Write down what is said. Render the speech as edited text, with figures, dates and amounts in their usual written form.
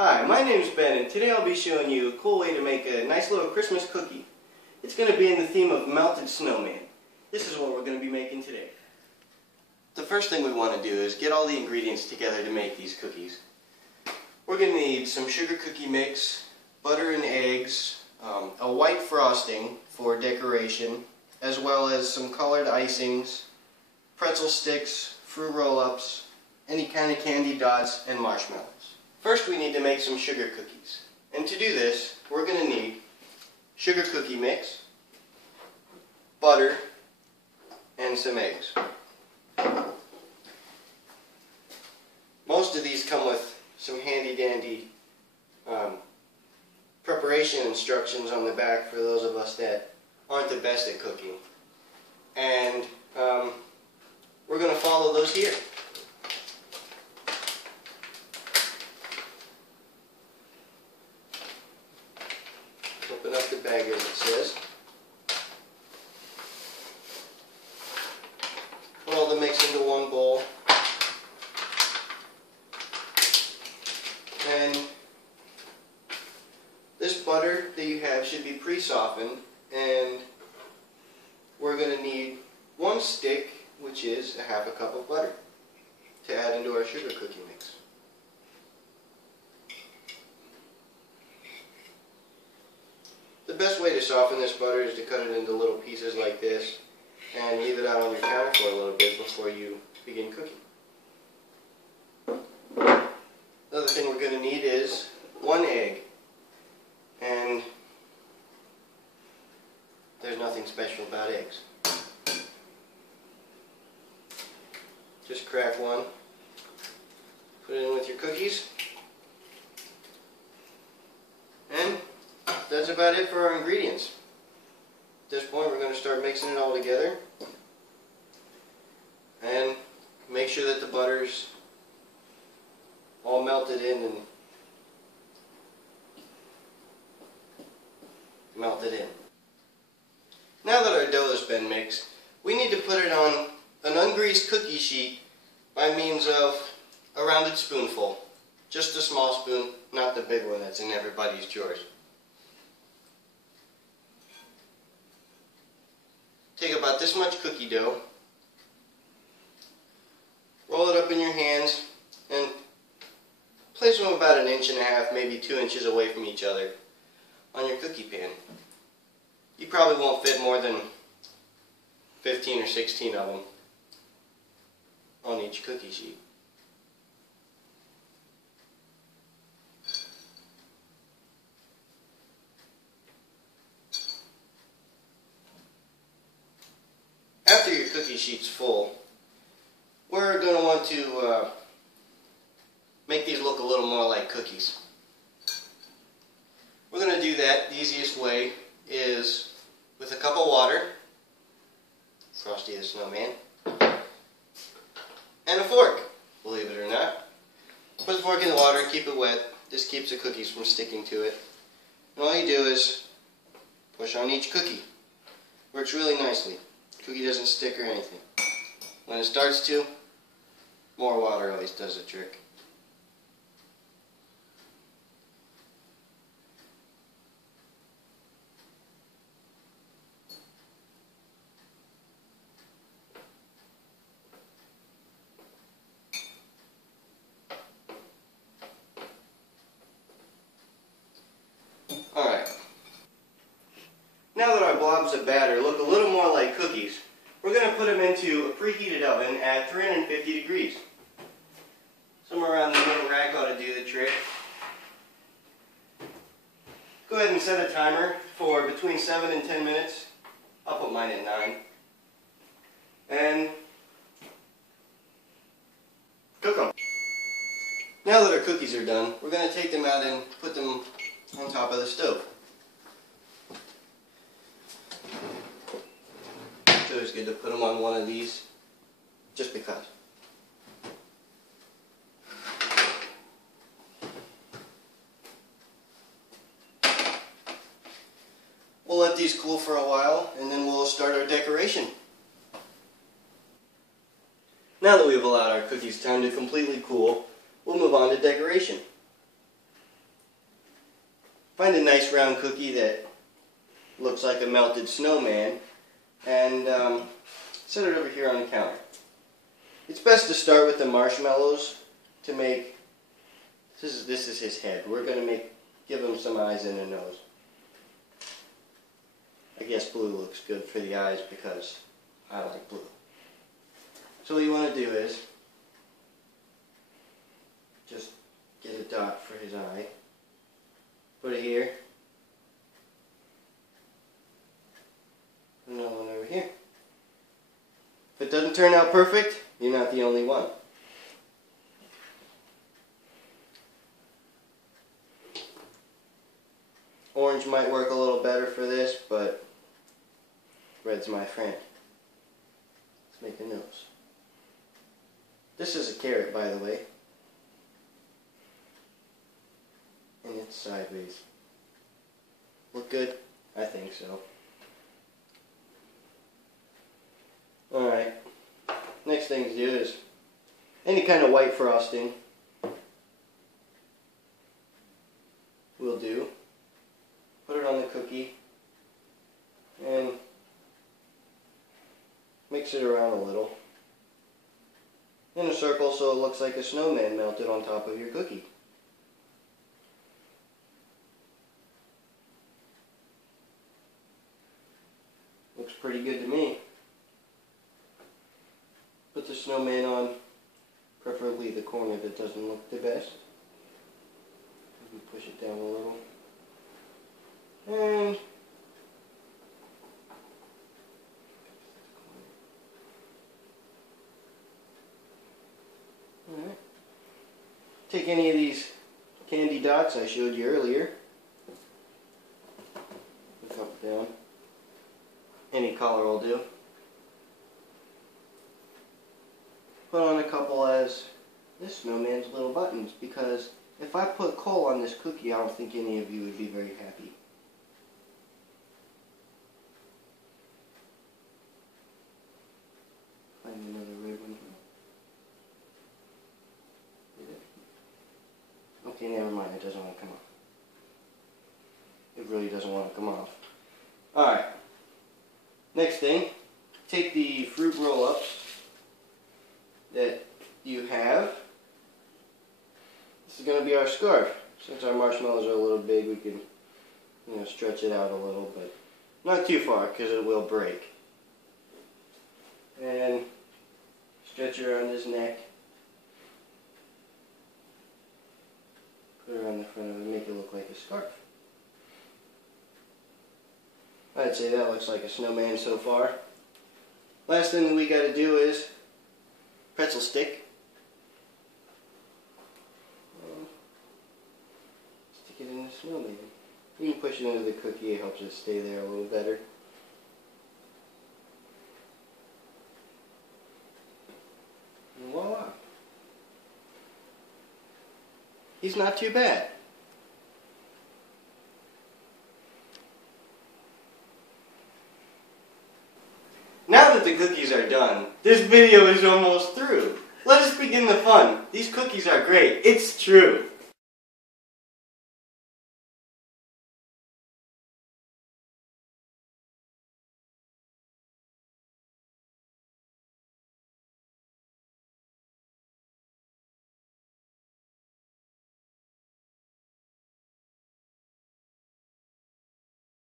Hi, my name is Ben, and today I'll be showing you a cool way to make a nice little Christmas cookie. It's going to be in the theme of Melted Snowman. This is what we're going to be making today. The first thing we want to do is get all the ingredients together to make these cookies. We're going to need some sugar cookie mix, butter and eggs, a white frosting for decoration, as well as some colored icings, pretzel sticks, fruit roll-ups, any kind of candy dots, and marshmallows. First, we need to make some sugar cookies. And to do this, we're going to need sugar cookie mix, butter, and some eggs. Most of these come with some handy-dandy preparation instructions on the back for those of us that aren't the best at cooking. And we're going to follow those here. Open up the bag as it says. Put all the mix into one bowl. And this butter that you have should be pre-softened, and we're going to need one stick, which is a half a cup of butter, to add into our sugar cookie mix. The best way to soften this butter is to cut it into little pieces like this and leave it out on your counter for a little bit before you begin cooking. Another thing we're going to need is one egg, and there's nothing special about eggs. Just crack one, put it in with your cookies, and that's about it for our ingredients. At this point, we're going to start mixing it all together and make sure that the butter's all melted in and melted in. Now that our dough has been mixed, we need to put it on an ungreased cookie sheet by means of a rounded spoonful. Just a small spoon, not the big one that's in everybody's drawers. Take about this much cookie dough, roll it up in your hands, and place them about 1.5 inches, maybe 2 inches away from each other on your cookie pan. You probably won't fit more than 15 or 16 of them on each cookie sheet. After your cookie sheet's full, we're going to want to make these look a little more like cookies. We're going to do that. The easiest way is with a cup of water, Frosty the Snowman, and a fork, believe it or not. Put the fork in the water, keep it wet. This keeps the cookies from sticking to it. And all you do is push on each cookie. Works really nicely. Cookie doesn't stick or anything. When it starts to, more water always does the trick. Alright. Now that our blobs of batter look a little more like cookies, we're going to put them into a preheated oven at 350 degrees. Somewhere around the middle rack ought to do the trick. Go ahead and set a timer for between 7 and 10 minutes. I'll put mine at 9. And cook them. Now that our cookies are done, we're going to take them out and put them on top of the stove. It's always good to put them on one of these, just because. We'll let these cool for a while, and then we'll start our decoration. Now that we've allowed our cookies time to completely cool, we'll move on to decoration. find a nice round cookie that looks like a melted snowman, and set it over here on the counter. It's best to start with the marshmallows to make, this is his head. We're going to give him some eyes and a nose. I guess blue looks good for the eyes because I like blue. So what you want to do is just get a dot for his eye. Put it here. Another one over here. If it doesn't turn out perfect, you're not the only one. Orange might work a little better for this, but red's my friend. Let's make a nose. This is a carrot, by the way. And it's sideways. Look good? I think so. Alright. Next thing to do is any kind of white frosting will do. Put it on the cookie and mix it around a little in a circle so it looks like a snowman melted on top of your cookie. Looks pretty good to me. Put the snowman on, preferably the corner that doesn't look the best. Maybe push it down a little. And alright. Take any of these candy dots I showed you earlier. Look up, down. Any color will do. Put on a couple as this snowman's little buttons, because if I put coal on this cookie, I don't think any of you would be very happy. Find another red one here. Okay, never mind, it doesn't want to come off. It really doesn't want to come off. Alright. Next thing, take the fruit roll-ups that you have. This is going to be our scarf. Since our marshmallows are a little big, we can, stretch it out a little, but not too far because it will break. And stretch it around his neck. Put it around the front of it, make it look like a scarf. I'd say that looks like a snowman so far. Last thing that we got to do is pretzel stick. Stick it in the snowman. You can push it into the cookie, it helps it stay there a little better. And voila. He's not too bad. Now that the cookies are done, this video is almost through. Let us begin the fun. These cookies are great. It's true.